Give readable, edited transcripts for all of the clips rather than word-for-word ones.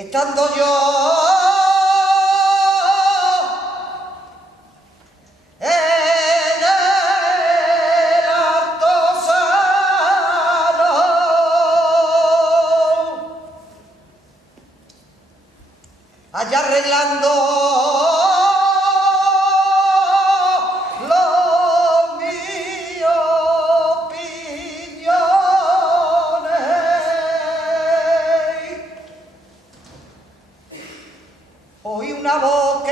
estando yo en el Altozano, allá arreglando oí una voz que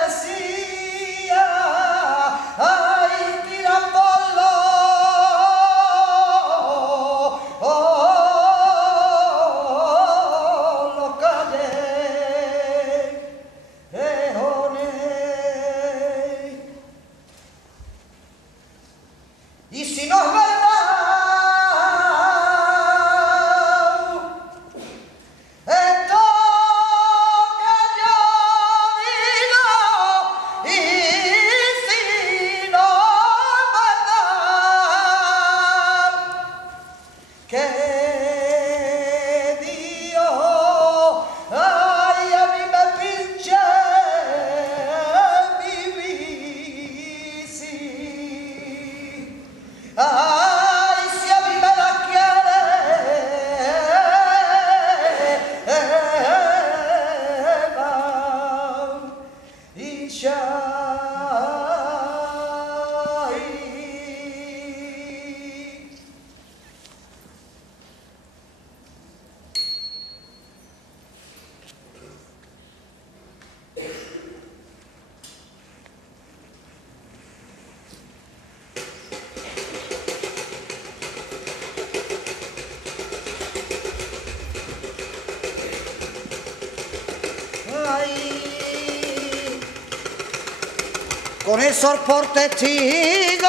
decía, ay, tirándolo, los callejones. Y si no es verdad que Dios, ay, a mí me pinche mi bici, ay, si a mí me la quiere, y ya. Con eso por testigo,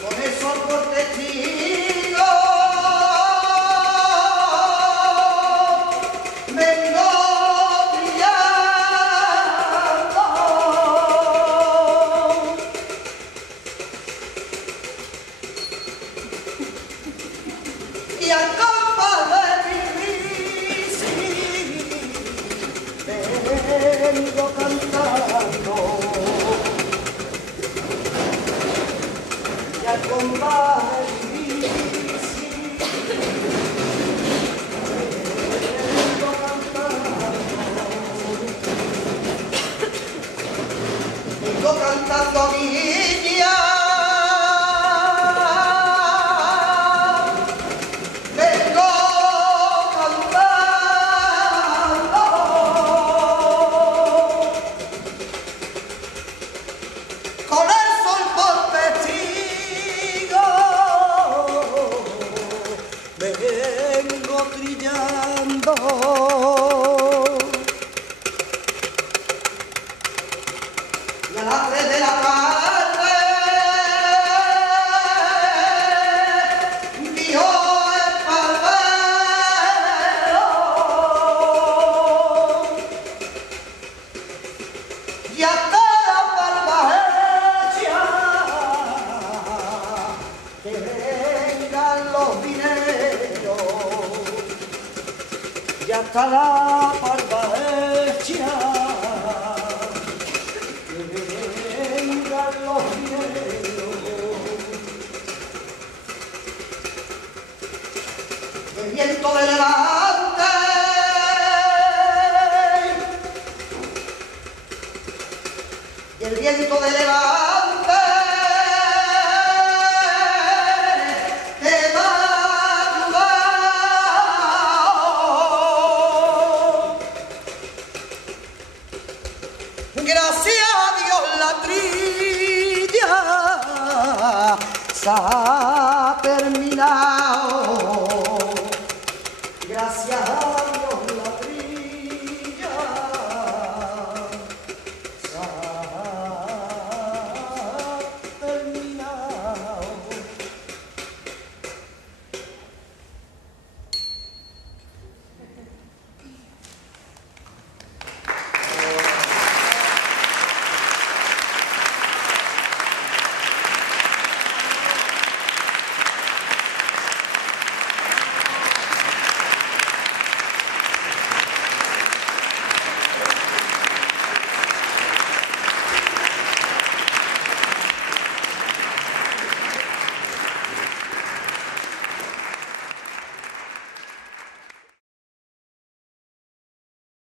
con eso por testigo, vengo brillando y al compás de vengo cantando y al compás de mi bici vengo cantando niña, con el sol por testigo, vengo trillando y a las 3 de la tarde dijo el barbero, y hasta que vengan los dineros, ya está la barba hecha, que vengan los dineros, el viento de levante, y el viento de levante gracias a Dios la trilla se ha terminado.